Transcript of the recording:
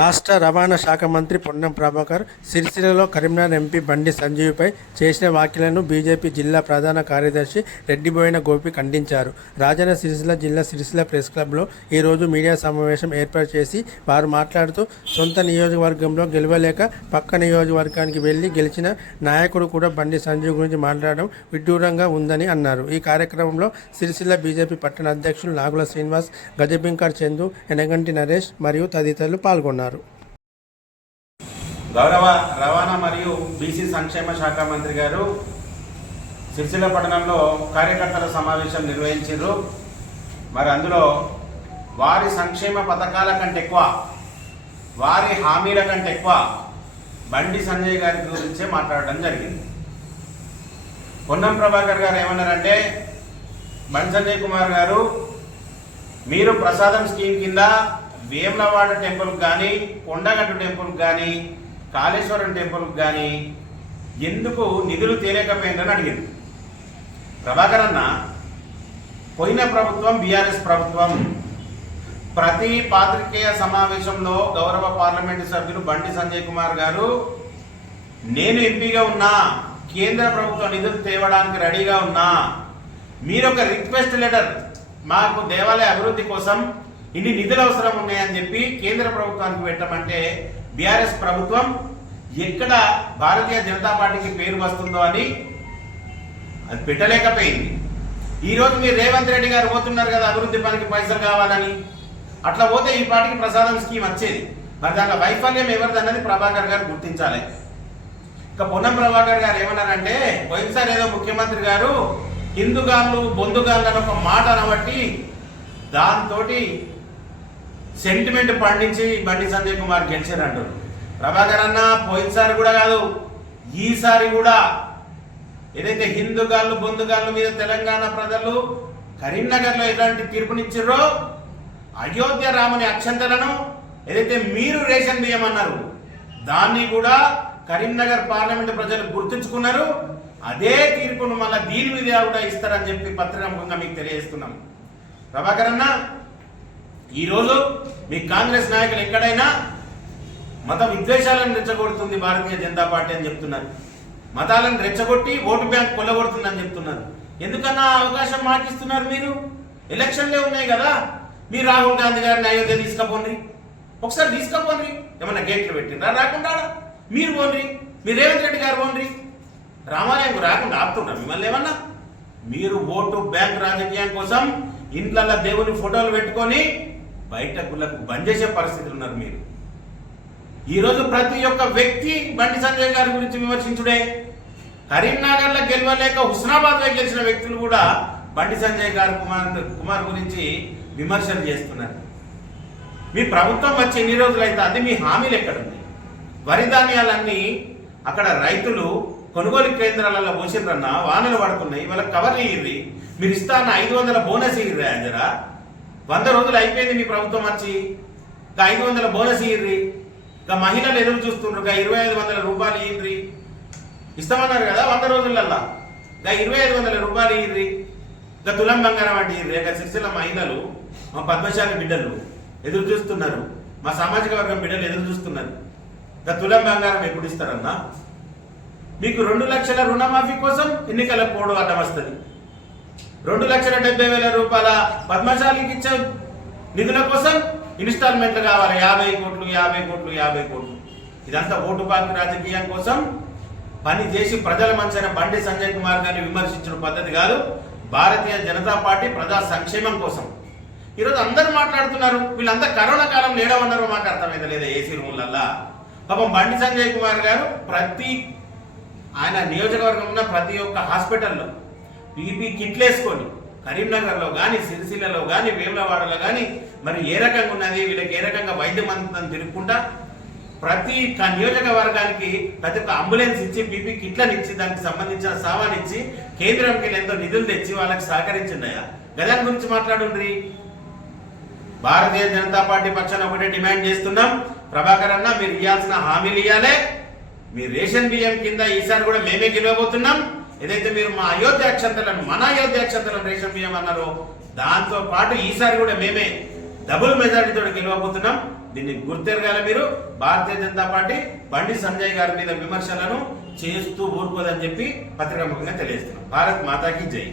రాష్ట్ర రవాణా శాఖ మంత్రి పొన్నం ప్రభాకర్ సిరిసిల్లలో కరీంనగర్ ఎంపీ బండి సంజీవ్పై చేసిన వ్యాఖ్యలను బీజేపీ జిల్లా ప్రధాన కార్యదర్శి రెడ్డిబోయిన గోపి ఖండించారు. రాజన్న సిరిసిల్ల జిల్లా సిరిసిల్ల ప్రెస్ క్లబ్లో ఈరోజు మీడియా సమావేశం ఏర్పాటు చేసి వారు మాట్లాడుతూ సొంత నియోజకవర్గంలో గెలవలేక పక్క నియోజకవర్గానికి వెళ్ళి గెలిచిన నాయకుడు కూడా బండి సంజీవ్ గురించి మాట్లాడడం విడ్డూరంగా ఉందని అన్నారు. ఈ కార్యక్రమంలో సిరిసిల్ల బీజేపీ పట్టణ అధ్యక్షులు నాగుల శ్రీనివాస్ గజబింకర్ చందు ఎనగంటి నరేష్ మరియు తదితరులు పాల్గొన్నారు. గౌరవ రవాణా మరియు బీసీ సంక్షేమ శాఖ మంత్రి గారు సిరిసిల్ల పట్టణంలో కార్యకర్తల సమావేశం నిర్వహించారు. మరి అందులో వారి సంక్షేమ పథకాల కంటే ఎక్కువ వారి హామీల కంటే ఎక్కువ బండి సంజయ్ గారి గురించే మాట్లాడడం జరిగింది. పొన్నం ప్రభాకర్ గారు ఏమన్నారంటే బండి సంజయ్ కుమార్ గారు మీరు ప్రసాదం స్కీమ్ కింద వేములవాడ టెంపుల్కి కానీ కొండగట్టు టెంపుల్కి కానీ కాళేశ్వరం టెంపుల్కి కానీ ఎందుకు నిధులు తేలేకపోయిందని అడిగింది. ప్రభాకర్ అన్న పోయిన ప్రభుత్వం బీఆర్ఎస్ ప్రభుత్వం ప్రతి పాత్రికేయ సమావేశంలో గౌరవ పార్లమెంటు సభ్యులు బండి సంజయ్ కుమార్ గారు నేను ఎంపీగా ఉన్నా కేంద్ర ప్రభుత్వ నిధులు తేవడానికి రెడీగా ఉన్నా మీరు ఒక రిక్వెస్ట్ లెటర్ మాకు దేవాలయ అభివృద్ధి కోసం ఇన్ని నిధులు అవసరం ఉన్నాయని చెప్పి కేంద్ర ప్రభుత్వానికి పెట్టమంటే బీఆర్ఎస్ ప్రభుత్వం ఎక్కడ భారతీయ జనతా పార్టీకి పేరు వస్తుందో అని అది పెట్టలేకపోయింది. ఈరోజు మీరు రేవంత్ రెడ్డి గారు పోతున్నారు కదా అభివృద్ధి పనికి పైసలు కావాలని. అట్లా పోతే ఈ పాటికి ప్రసాదం స్కీమ్ వచ్చేది. మరి దాంట్లో వైఫల్యం ఎవరిదన్నది ప్రభాకర్ గారు గుర్తించాలి. ఇక పొన్నం ప్రభాకర్ గారు ఏమన్నారంటే పోయినసారి ఏదో ముఖ్యమంత్రి గారు హిందుగాళ్ళు బొందుగాళ్ళు అని ఒక మాట అనబట్టి దాంతో సెంటిమెంట్ పండించి బండి సంజయ్ కుమార్ గెలిచారంటారు. ప్రభాకర్ అన్న పోయినసారి కూడా కాదు ఈసారి కూడా ఏదైతే హిందూగాళ్ళు బొందుగాళ్ళు మీద తెలంగాణ ప్రజలు కరీంనగర్లో ఎలాంటి తీర్పునిచ్చిర్రో అయోధ్య రాముని అక్షంతలను ఏదైతే మీరు రేషన్ బియ్యం దాన్ని కూడా కరీంనగర్ పార్లమెంట్ ప్రజలు గుర్తుంచుకున్నారు. అదే తీర్పును మళ్ళీ దీని మీద కూడా ఇస్తారని చెప్పి పత్రికాముఖంగా మీకు తెలియజేస్తున్నాం. ప్రభాకర్ అన్న ఈరోజు మీ కాంగ్రెస్ నాయకులు ఎక్కడైనా మత విద్వేషాలను రెచ్చగొడుతుంది భారతీయ జనతా పార్టీ అని చెప్తున్నారు. మతాలను రెచ్చగొట్టి ఓటు బ్యాంక్ కొల్లగొడుతుందని చెప్తున్నారు. ఎందుకన్నా అవకాశం మాకిస్తున్నారు మీరు? ఎలక్షన్లే ఉన్నాయి కదా. మీరు రాహుల్ గాంధీ గారిని అయోధ్య తీసుకపోండి. ఒకసారి తీసుకపోండి. ఏమన్నా గేట్లు పెట్టిండ్రా? రాకుండా మీరు పోండి మీరు రేవంత్ రెడ్డి గారు పోండి రామాలయంకు రాకుండా ఆపుతున్నారు మిమ్మల్ని ఏమన్నా? మీరు ఓటు బ్యాంక్ రాజకీయం కోసం ఇంట్లల్లో దేవుని ఫోటోలు పెట్టుకొని బయట గుళ్ళకు బంద్ చేసే పరిస్థితులు ఉన్నారు మీరు. ఈరోజు ప్రతి ఒక్క వ్యక్తి బండి సంజయ్ గారి గురించి విమర్శించుడే. కరీంనగర్లో గెలవలేక హుస్నాబాద్లో గెలిచిన వ్యక్తులు కూడా బండి సంజయ్ గారు కుమార్ కుమార్ గురించి విమర్శలు చేస్తున్నారు. మీ ప్రభుత్వం వచ్చి ఎన్ని రోజులు అయితే అది మీ హామీలు ఎక్కడుంది వరి ధాన్యాలన్నీ అక్కడ రైతులు కొనుగోలు కేంద్రాలలో పోసిండ్రన్న వానలు పడుతున్నాయి వాళ్ళకి కవర్లు ఇయ్యి మీరు ఇస్తా అన్న ఐదు వందల బోనస్ ఇయ్యి జరా వంద రోజులు అయిపోయింది మీ ప్రభుత్వం వచ్చి. ఇంకా ఐదు వందల బోనస్ ఇయ్యి ఇక మహిళలు ఎదురు చూస్తుండ్రు. ఇక ఇరవై ఐదు వందల రూపాయలు ఇయ్యి ఇస్తామన్నారు కదా వంద రోజులల్లా. ఇంకా ఇరవై ఐదు వందల రూపాయలు ఇయ్యి ఇక తులం బంగారం అంటే ఇయ్యి ఇక సిరిసిల్ల మహిళలు మా పద్మశాలి బిడ్డలు ఎదురు చూస్తున్నారు. మా సామాజిక వర్గం బిడ్డలు ఎదురు చూస్తున్నారు. ఇక తులం బంగారం ఎప్పుడు ఇస్తారన్నా? మీకు రెండు లక్షల రుణమాఫీ కోసం ఎన్నికల పోడు అడ్డం వస్తుంది రెండు లక్షల డెబ్బై వేల రూపాయల పద్మశాలికి ఇచ్చే నిధుల కోసం ఇన్స్టాల్మెంట్లు కావాలి. యాభై కోట్లు యాభై కోట్లు యాభై కోట్లు. ఇదంతా ఓటు బ్యాంక్ రాజకీయం కోసం పని చేసి ప్రజల మంచిన బండి సంజయ్ కుమార్ గారిని విమర్శించిన పద్ధతి కాదు. భారతీయ జనతా పార్టీ ప్రజా సంక్షేమం కోసం. ఈరోజు అందరూ మాట్లాడుతున్నారు. వీళ్ళంతా కరోనా కాలం లేడమన్నారో మాకు అర్థమైతే లేదా ఏసీ రూములల్లా? పాపం బండి సంజయ్ కుమార్ గారు ప్రతి ఆయన నియోజకవర్గం ఉన్న ప్రతి ఒక్క హాస్పిటల్లో పీపీ కిట్లు వేసుకొని కరీంనగర్లో కానీ సిరిసిల్లలో కానీ వేములవాడలో కానీ మరి ఏ రకంగా ఉన్నది? వీళ్ళకి ఏ రకంగా వైద్యం అందుతుందని తిరుగుకుంటా ప్రతి నియోజకవర్గానికి ప్రతి ఒక్క అంబులెన్స్ ఇచ్చి పీపీ కిట్లను ఇచ్చి దానికి సంబంధించిన సామాన్ ఇచ్చి కేంద్రంకి ఎంతో నిధులు తెచ్చి వాళ్ళకి సహకరించిండయా గదాని గురించి మాట్లాడుండ్రి. భారతీయ జనతా పార్టీ పక్షాన ఒకటే డిమాండ్ చేస్తున్నాం. ప్రభాకర్ అన్న మీరు ఇవ్వాల్సిన హామీలు ఇవ్వాలే మీ రేషన్ బియ్యం కింద ఈసారి కూడా మేమే గెలవబోతున్నాం. ఏదైతే మీరు మా అయోధ్య అక్షంతలను మన అయోధ్య అక్షంతలను రేషన్ బియ్యం అన్నారో దాంతో పాటు ఈసారి కూడా మేమే డబుల్ మెజారిటీతో గెలవబోతున్నాం. దీన్ని గుర్తెరగాల మీరు. భారతీయ జనతా పార్టీ బండి సంజయ్ గారి మీద విమర్శలను చేస్తూ ఊరుకోదని చెప్పి పత్రికాముఖంగా తెలియజేస్తున్నాం. భారత్ మాతాకి జై.